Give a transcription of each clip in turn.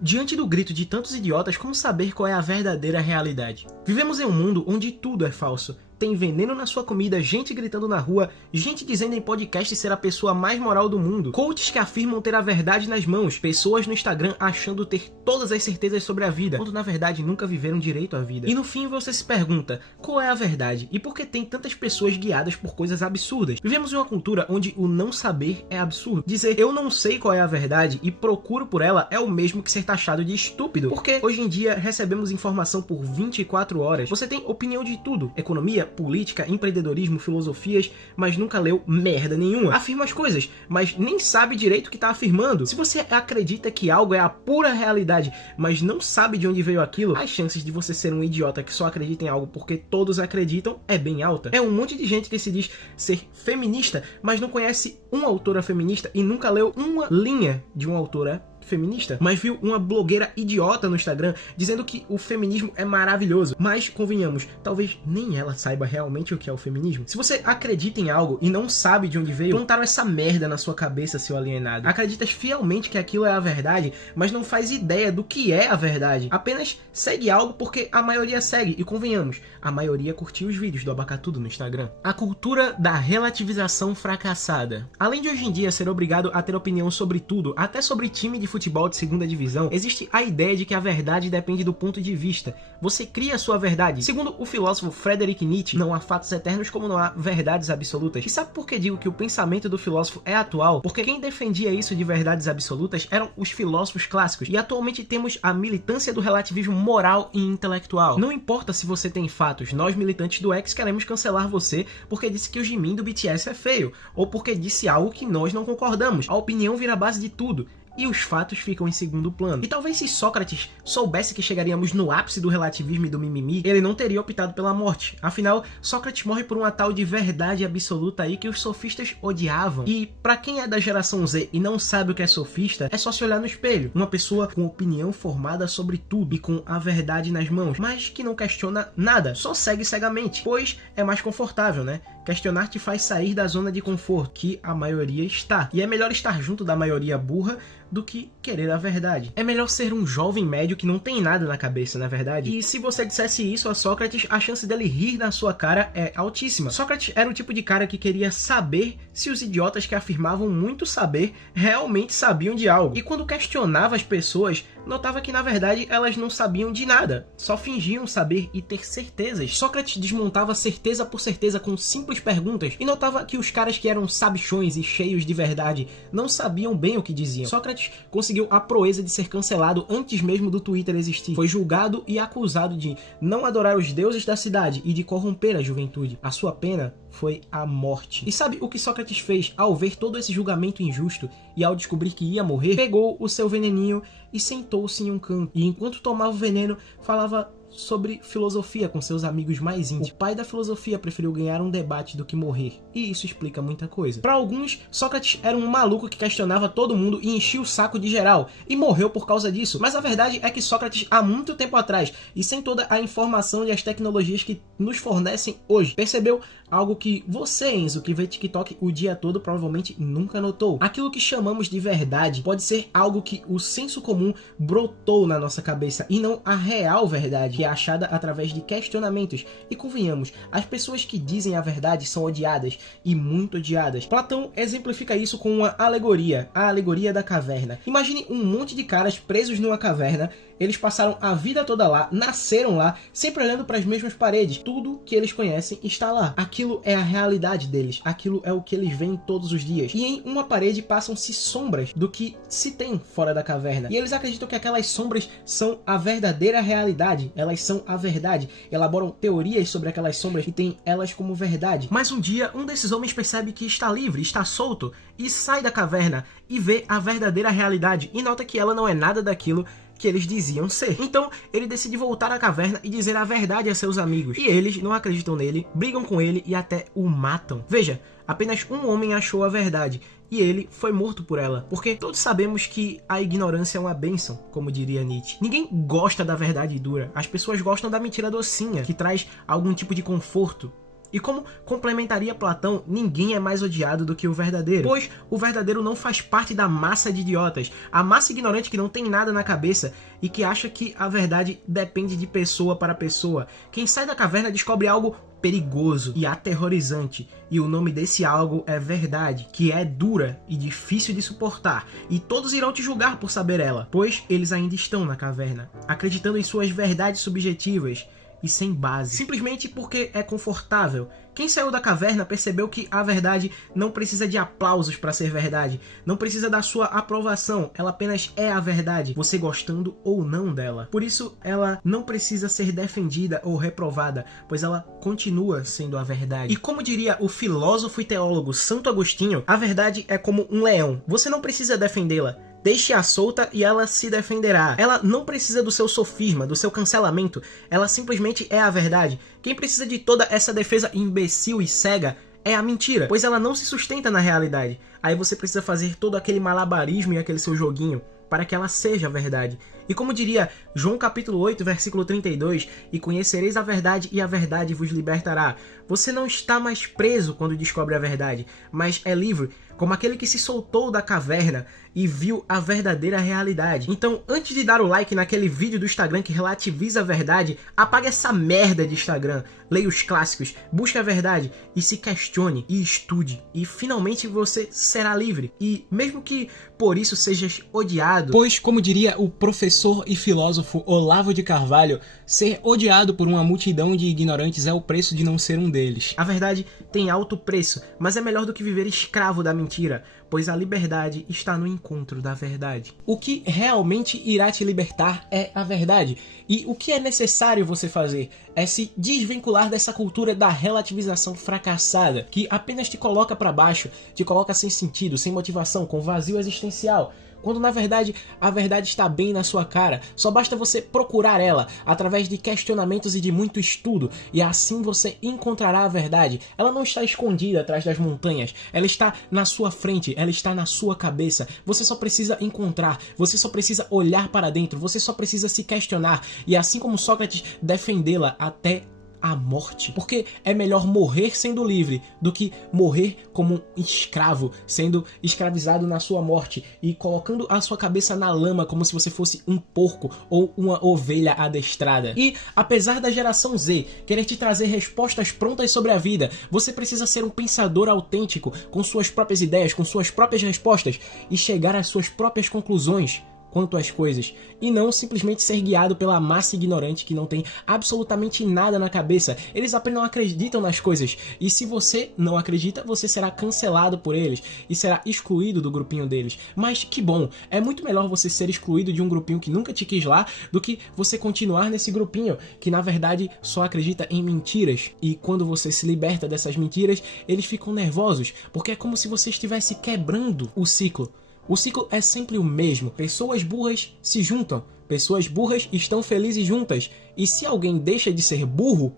Diante do grito de tantos idiotas, como saber qual é a verdadeira realidade? Vivemos em um mundo onde tudo é falso. Tem veneno na sua comida, gente gritando na rua, gente dizendo em podcast ser a pessoa mais moral do mundo, coaches que afirmam ter a verdade nas mãos, pessoas no Instagram achando ter todas as certezas sobre a vida, quando na verdade nunca viveram direito à vida. E no fim você se pergunta, qual é a verdade? E por que tem tantas pessoas guiadas por coisas absurdas? Vivemos em uma cultura onde o não saber é absurdo. Dizer eu não sei qual é a verdade e procuro por ela é o mesmo que ser taxado de estúpido, porque hoje em dia recebemos informação por 24 horas. Você tem opinião de tudo, economia, política, empreendedorismo, filosofias, mas nunca leu merda nenhuma. Afirma as coisas, mas nem sabe direito o que está afirmando. Se você acredita que algo é a pura realidade, mas não sabe de onde veio aquilo, as chances de você ser um idiota que só acredita em algo porque todos acreditam é bem alta. É um monte de gente que se diz ser feminista, mas não conhece uma autora feminista e nunca leu uma linha de uma autora feminista, mas viu uma blogueira idiota no Instagram dizendo que o feminismo é maravilhoso. Mas, convenhamos, talvez nem ela saiba realmente o que é o feminismo. Se você acredita em algo e não sabe de onde veio, plantaram essa merda na sua cabeça, seu alienado. Acreditas fielmente que aquilo é a verdade, mas não faz ideia do que é a verdade. Apenas segue algo porque a maioria segue. E convenhamos, a maioria curtiu os vídeos do Abacatudo no Instagram. A cultura da relativização fracassada. Além de hoje em dia ser obrigado a ter opinião sobre tudo, até sobre time de futebol de segunda divisão, existe a ideia de que a verdade depende do ponto de vista. Você cria a sua verdade. Segundo o filósofo Friedrich Nietzsche, não há fatos eternos como não há verdades absolutas. E sabe por que digo que o pensamento do filósofo é atual? Porque quem defendia isso de verdades absolutas eram os filósofos clássicos. E atualmente temos a militância do relativismo moral e intelectual. Não importa se você tem fatos, nós militantes do X queremos cancelar você porque disse que o Jimin do BTS é feio, ou porque disse algo que nós não concordamos. A opinião vira a base de tudo. E os fatos ficam em segundo plano. E talvez se Sócrates soubesse que chegaríamos no ápice do relativismo e do mimimi, ele não teria optado pela morte. Afinal, Sócrates morre por uma tal de verdade absoluta aí que os sofistas odiavam. E pra quem é da geração Z e não sabe o que é sofista, é só se olhar no espelho. Uma pessoa com opinião formada sobre tudo e com a verdade nas mãos, mas que não questiona nada, só segue cegamente, pois é mais confortável, né? Questionar te faz sair da zona de conforto que a maioria está. E é melhor estar junto da maioria burra do que querer a verdade. É melhor ser um jovem médio que não tem nada na cabeça, na verdade. E se você dissesse isso a Sócrates, a chance dele rir na sua cara é altíssima. Sócrates era o tipo de cara que queria saber se os idiotas que afirmavam muito saber realmente sabiam de algo. E quando questionava as pessoas, notava que na verdade elas não sabiam de nada, só fingiam saber e ter certezas. Sócrates desmontava certeza por certeza com simples perguntas e notava que os caras que eram sabichões e cheios de verdade não sabiam bem o que diziam. Sócrates conseguiu a proeza de ser cancelado antes mesmo do Twitter existir. Foi julgado e acusado de não adorar os deuses da cidade e de corromper a juventude. A sua pena foi a morte. E sabe o que Sócrates fez ao ver todo esse julgamento injusto e ao descobrir que ia morrer? Pegou o seu veneninho e sentou-se em um canto. E enquanto tomava o veneno, falava sobre filosofia com seus amigos mais íntimos. O pai da filosofia preferiu ganhar um debate do que morrer, e isso explica muita coisa. Para alguns, Sócrates era um maluco que questionava todo mundo e enchia o saco de geral, e morreu por causa disso. Mas a verdade é que Sócrates, há muito tempo atrás, e sem toda a informação e as tecnologias que nos fornecem hoje, percebeu algo que você, Enzo, que vê TikTok o dia todo, provavelmente nunca notou. Aquilo que chamamos de verdade pode ser algo que o senso comum brotou na nossa cabeça, e não a real verdade, que é achada através de questionamentos. E convenhamos, as pessoas que dizem a verdade são odiadas, e muito odiadas. Platão exemplifica isso com uma alegoria, a alegoria da caverna. Imagine um monte de caras presos numa caverna. Eles passaram a vida toda lá, nasceram lá, sempre olhando para as mesmas paredes. Tudo que eles conhecem está lá. Aquilo é a realidade deles, aquilo é o que eles veem todos os dias. E em uma parede passam-se sombras do que se tem fora da caverna. E eles acreditam que aquelas sombras são a verdadeira realidade, elas são a verdade. Elaboram teorias sobre aquelas sombras e têm elas como verdade. Mas um dia, um desses homens percebe que está livre, está solto, e sai da caverna e vê a verdadeira realidade e nota que ela não é nada daquilo que eles diziam ser. Então ele decide voltar à caverna e dizer a verdade a seus amigos. E eles não acreditam nele, brigam com ele e até o matam. Veja, apenas um homem achou a verdade e ele foi morto por ela. Porque todos sabemos que a ignorância é uma bênção, como diria Nietzsche. Ninguém gosta da verdade dura. As pessoas gostam da mentira docinha, que traz algum tipo de conforto. E como complementaria Platão, ninguém é mais odiado do que o verdadeiro, pois o verdadeiro não faz parte da massa de idiotas, a massa ignorante que não tem nada na cabeça e que acha que a verdade depende de pessoa para pessoa. Quem sai da caverna descobre algo perigoso e aterrorizante, e o nome desse algo é verdade, que é dura e difícil de suportar, e todos irão te julgar por saber ela, pois eles ainda estão na caverna, acreditando em suas verdades subjetivas e sem base, simplesmente porque é confortável. Quem saiu da caverna percebeu que a verdade não precisa de aplausos para ser verdade, não precisa da sua aprovação, ela apenas é a verdade, você gostando ou não dela. Por isso, ela não precisa ser defendida ou reprovada, pois ela continua sendo a verdade. E como diria o filósofo e teólogo Santo Agostinho, a verdade é como um leão, você não precisa defendê-la, deixe-a solta e ela se defenderá. Ela não precisa do seu sofisma, do seu cancelamento. Ela simplesmente é a verdade. Quem precisa de toda essa defesa imbecil e cega é a mentira, pois ela não se sustenta na realidade. Aí você precisa fazer todo aquele malabarismo e aquele seu joguinho para que ela seja a verdade. E como diria João capítulo 8, versículo 32, e conhecereis a verdade e a verdade vos libertará. Você não está mais preso quando descobre a verdade, mas é livre, como aquele que se soltou da caverna e viu a verdadeira realidade. Então, antes de dar o like naquele vídeo do Instagram que relativiza a verdade, apague essa merda de Instagram, leia os clássicos, busque a verdade e se questione e estude. E finalmente você será livre. E mesmo que por isso sejas odiado, pois como diria o professor e filósofo Olavo de Carvalho, ser odiado por uma multidão de ignorantes é o preço de não ser um deles. A verdade tem alto preço, mas é melhor do que viver escravo da mentira, pois a liberdade está no encontro da verdade. O que realmente irá te libertar é a verdade. E o que é necessário você fazer é se desvincular dessa cultura da relativização fracassada, que apenas te coloca para baixo, te coloca sem sentido, sem motivação, com vazio existencial. Quando na verdade a verdade está bem na sua cara, só basta você procurar ela através de questionamentos e de muito estudo, e assim você encontrará a verdade. Ela não está escondida atrás das montanhas, ela está na sua frente, ela está na sua cabeça. Você só precisa encontrar, você só precisa olhar para dentro, você só precisa se questionar e assim como Sócrates, defendê-la até a morte, porque é melhor morrer sendo livre do que morrer como um escravo, sendo escravizado na sua morte e colocando a sua cabeça na lama como se você fosse um porco ou uma ovelha adestrada. E apesar da geração Z querer te trazer respostas prontas sobre a vida, você precisa ser um pensador autêntico, com suas próprias ideias, com suas próprias respostas e chegar às suas próprias conclusões quanto às coisas, e não simplesmente ser guiado pela massa ignorante que não tem absolutamente nada na cabeça. Eles apenas não acreditam nas coisas, e se você não acredita, você será cancelado por eles e será excluído do grupinho deles. Mas que bom, é muito melhor você ser excluído de um grupinho que nunca te quis lá, do que você continuar nesse grupinho que na verdade só acredita em mentiras, e quando você se liberta dessas mentiras, eles ficam nervosos, porque é como se você estivesse quebrando o ciclo. O ciclo é sempre o mesmo. Pessoas burras se juntam. Pessoas burras estão felizes juntas. E se alguém deixa de ser burro,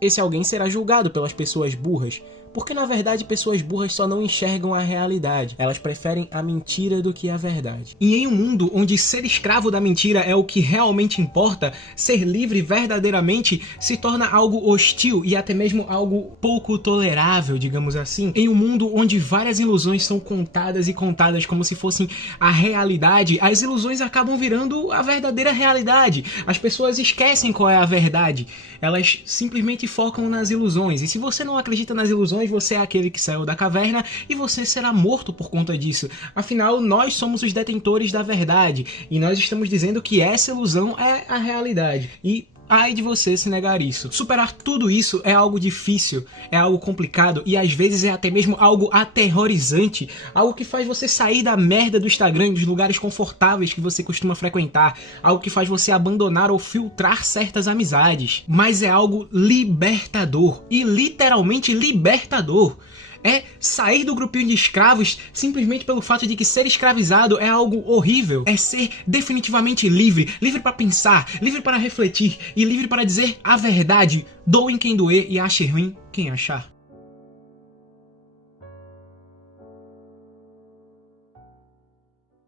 esse alguém será julgado pelas pessoas burras. Porque na verdade pessoas burras só não enxergam a realidade. Elas preferem a mentira do que a verdade. E em um mundo onde ser escravo da mentira é o que realmente importa, ser livre verdadeiramente se torna algo hostil e até mesmo algo pouco tolerável, digamos assim. Em um mundo onde várias ilusões são contadas e contadas como se fossem a realidade, as ilusões acabam virando a verdadeira realidade. As pessoas esquecem qual é a verdade. Elas simplesmente focam nas ilusões. E se você não acredita nas ilusões, você é aquele que saiu da caverna e você será morto por conta disso. Afinal, nós somos os detentores da verdade e nós estamos dizendo que essa ilusão é a realidade. E ai de você se negar isso. Superar tudo isso é algo difícil, é algo complicado e às vezes é até mesmo algo aterrorizante, algo que faz você sair da merda do Instagram, dos lugares confortáveis que você costuma frequentar, algo que faz você abandonar ou filtrar certas amizades. Mas é algo libertador e literalmente libertador. É sair do grupinho de escravos simplesmente pelo fato de que ser escravizado é algo horrível. É ser definitivamente livre. Livre para pensar, livre para refletir e livre para dizer a verdade. Doem quem doer e ache ruim quem achar.